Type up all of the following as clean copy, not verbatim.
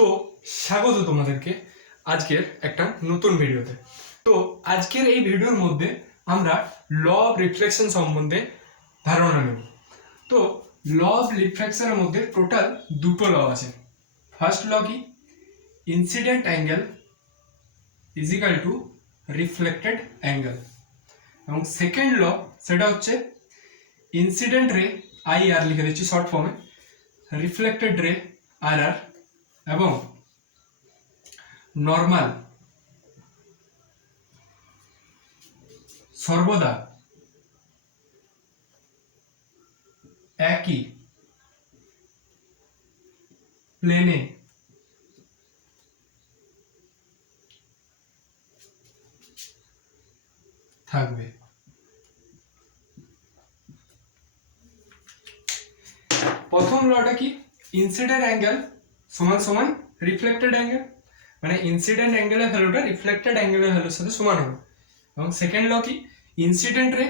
তো স্বাগত তোমাদেরকে আজকের একটা নতুন ভিডিওতে। তো আজকের এই ভিডিওর মধ্যে আমরা ল অফ রিফ্লেকশন সম্বন্ধে ধারণা নেব। তো ল অফ রিফ্লেকশনের মধ্যে টোটাল দুটো ল আছে। ফার্স্ট ল কি, incident angle is equal to reflected angle, এবং সেকেন্ড ল সেটা হচ্ছে ইনসিডেন্ট রে আই আর লিখে দিচ্ছি শর্ট ফর্মে, রিফ্লেক্টেড রে আর আর, এবং নর্মাল সর্বদা একই প্লেনে থাকবে। প্রথম লটা কি, ইনসিডেন্ট অ্যাঙ্গেল সমান সমান রিফ্লেক্টেড অ্যাঙ্গেল, মানে ইনসিডেন্ট অ্যাঙ্গেলের ভ্যালুটা রিফ্লেক্টেড অ্যাঙ্গেলের ভ্যালুর সাথে সমান হবে। এবং সেকেন্ড ল কি, ইনসিডেন্ট রে,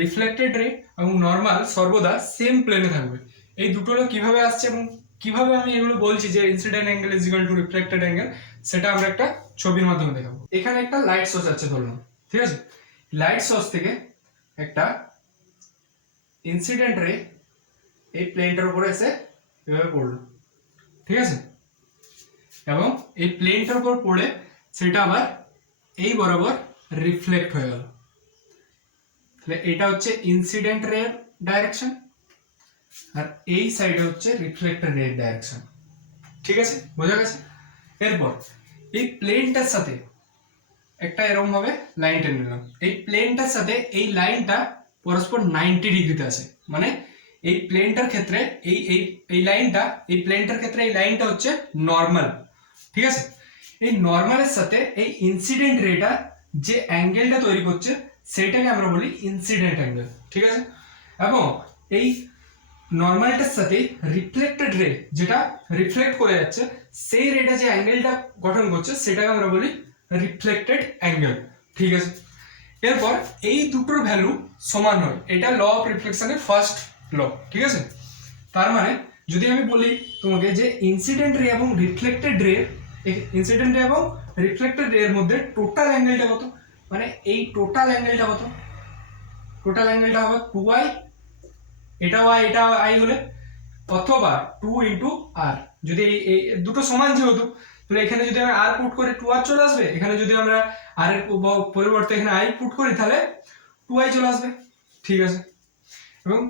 রিফ্লেক্টেড রে এবং নর্মাল সর্বদা সেম প্লেনে থাকবে। এই দুটো ল কিভাবে আসছে এবং কিভাবে আমি এগুলো বলছি যে incident angle is equal to reflected angle, সেটা আমরা একটা ছবির মাধ্যমে দেখাবো। এখানে একটা লাইট সোর্স আছে ধরলাম, ঠিক আছে। লাইট সোর্স থেকে একটা ইনসিডেন্ট রে এই প্লেনটার উপরে এসে এভাবে পড়লো, ঠিক আছে, এবং এই প্লেনটার উপর পড়ে সেটা আবার এই বরাবর রিফ্লেক্ট হয়ে গেল। তাহলে এটা হচ্ছে ইনসিডেন্ট রে ডাইরেকশন, আর এই সাইডে হচ্ছে রিফ্লেক্টেড রে ডাইরেকশন, ঠিক আছে, বোঝা গেছে। এরপর এই প্লেনটার সাথে একটা এরকম ভাবে লাইন টেনে নিলাম, এই প্লেনটার সাথে এই লাইনটা পরস্পর 90 ডিগ্রিতে আছে, মানে এই প্লেনটার ক্ষেত্রে এই এই এই লাইনটা, এই প্লেনটার ক্ষেত্রে এই লাইনটা হচ্ছে নর্মাল, ঠিক আছে। এই নর্মালের সাথে এই ইনসিডেন্ট রেটা যে অ্যাঙ্গেলটা তৈরি করছে সেটাকে আমরা বলি ইনসিডেন্ট অ্যাঙ্গেল, ঠিক আছে। এবং এই নর্মালটার সাথে রিফ্লেক্টেড রে যেটা রিফ্লেক্ট করে যাচ্ছে সেই রেটা যে অ্যাঙ্গেলটা গঠন করছে সেটাকে আমরা বলি রিফ্লেক্টেড অ্যাঙ্গেল, ঠিক আছে। এরপর এই দুটোর ভ্যালু সমান হয়, এটা ল অফ রিফ্লেকশনের ফার্স্ট ল, ঠিক আছে। তার মানে যদি আমি বলি তোমাকে যে ইনসিডেন্ট রে এবং রিফ্লেক্টেড রে, ইনসিডেন্ট রে এবং রিফ্লেক্টেড রে এর মধ্যে টোটাল অ্যাঙ্গেলটা কত, মানে এই টোটাল অ্যাঙ্গেলটা কত, টোটাল অ্যাঙ্গেলটা হবে 2i, এটা y এটা i হলে, অথবা 2 ইন্টু আর, যদি এই দুটো সমান যেহেতু, তাহলে এখানে যদি আমি আর পুট করি 2r চলে আসবে, এখানে যদি আমরা আর এর পরিবর্তে এখানে i পুট করি তাহলে 2i চলে আসবে, ঠিক আছে। এবং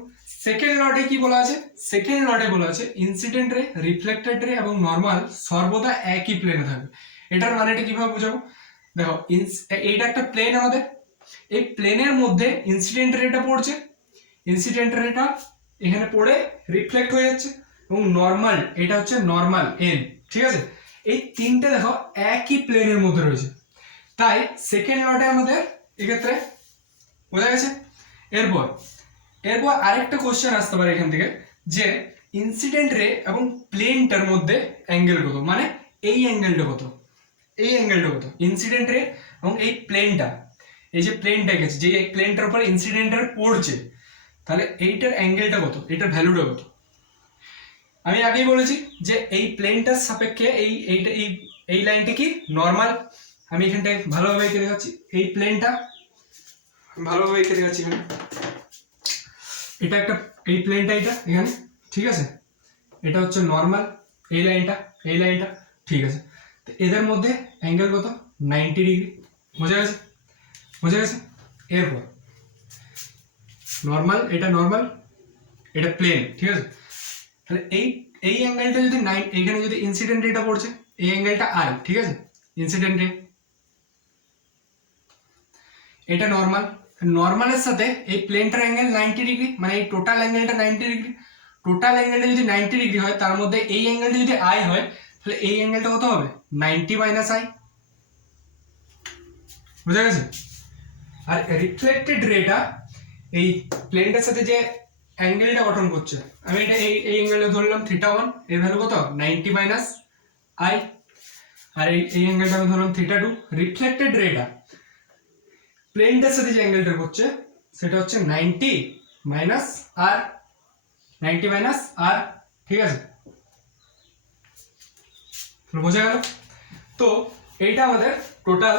সেকেন্ড লটে কি বলা আছে, সেকেন্ড লটে বলা আছে ইনসিডেন্ট রে, রিফ্লেক্টেড রে এবং নর্মাল সর্বদা একই প্লেনে থাকবে। এটার মানেটা কিভাবে বোঝাবো, দেখো এইটা একটা প্লেন আমাদের, এই প্লেনের মধ্যে ইনসিডেন্ট রেটা পড়ছে, ইনসিডেন্ট রেটা এখানে পড়ে রিফ্লেক্ট হয়ে যাচ্ছে, এবং নর্মাল এটা হচ্ছে নর্মাল এন, ঠিক আছে। এই তিনটে দেখো একই প্লেনের মধ্যে রয়েছে, তাই সেকেন্ড লটে আমাদের এক্ষেত্রে বোঝা গেছে। এরপর এরপর আরেকটা কোশ্চেন আসতে পারে এখান থেকে, যে ইনসিডেন্ট রে এবং প্লেনটার মধ্যে অ্যাঙ্গেল কত, মানে এই অ্যাঙ্গেলটা কত, এই অ্যাঙ্গেলটা কত, ইনসিডেন্ট রে এবং এই প্লেনটা, এই যে প্লেনটা গেছে যে এই প্লেনটার উপর ইনসিডেন্টার পড়ছে, তাহলে এইটার অ্যাঙ্গেলটা কত, এইটার ভ্যালুটা কত। আমি আগেই বলেছি যে এই প্লেনটার সাপেক্ষে এই এইটা এই এই লাইনটা কি নর্মাল, আমি এখানটায় ভালোভাবে এঁকে দেখাচ্ছি, এই প্লেনটা ভালোভাবে এঁকে দেখাচ্ছি এখানে, এটা একটা, এই প্লেনটা এটা এখানে, ঠিক আছে, এটা হচ্ছে নর্মাল, এই লাইনটা, এই লাইনটা, ঠিক আছে। তো এদের মধ্যে অ্যাঙ্গেল কত, 90 ডিগ্রি, বোঝা গেছে, বোঝা গেছে। এরপর নর্মাল, এটা নর্মাল, এটা প্লেন, ঠিক আছে। তাহলে এই এই অ্যাঙ্গেলটা যদি এখানে যদি ইনসিডেন্ট রেটা পড়ছে, এই অ্যাঙ্গেলটা আই, ঠিক আছে, ইনসিডেন্ট রে, এটা নর্মাল, নর্মালের সাথে এই প্লেনটার অ্যাঙ্গেল 90 ডিগ্রি, মানে এই টোটাল অ্যাঙ্গেলটা 90 ডিগ্রি, টোটাল অ্যাঙ্গেলটা যদি 90 ডিগ্রি হয় তার মধ্যে এই অ্যাঙ্গেলটা যদি আই হয়, তাহলে এই অ্যাঙ্গেলটা কত হবে, 90 মাইনাস আই, বুঝা গেছে। আর রিফ্লেক্টেড রেটা এই প্লেনটার সাথে যে অ্যাঙ্গেলটা গঠন করছে, আমি এটা এই অ্যাঙ্গেলটা ধরলাম θ1, এর ভ্যালু কত, 90 মাইনাস আই, আর এই অ্যাঙ্গেলটা আমি ধরলাম θ2। রিফ্লেক্টেড রেটা প্লেনটার সাথে যে অ্যাঙ্গেলটা করছে সেটা হচ্ছে 90 মাইনাস আর, 90 মাইনাস আর, ঠিক আছে। বোঝা গেল? তো এইটা আমাদের টোটাল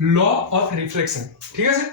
ল অফ রিফ্লেকশন, ঠিক আছে?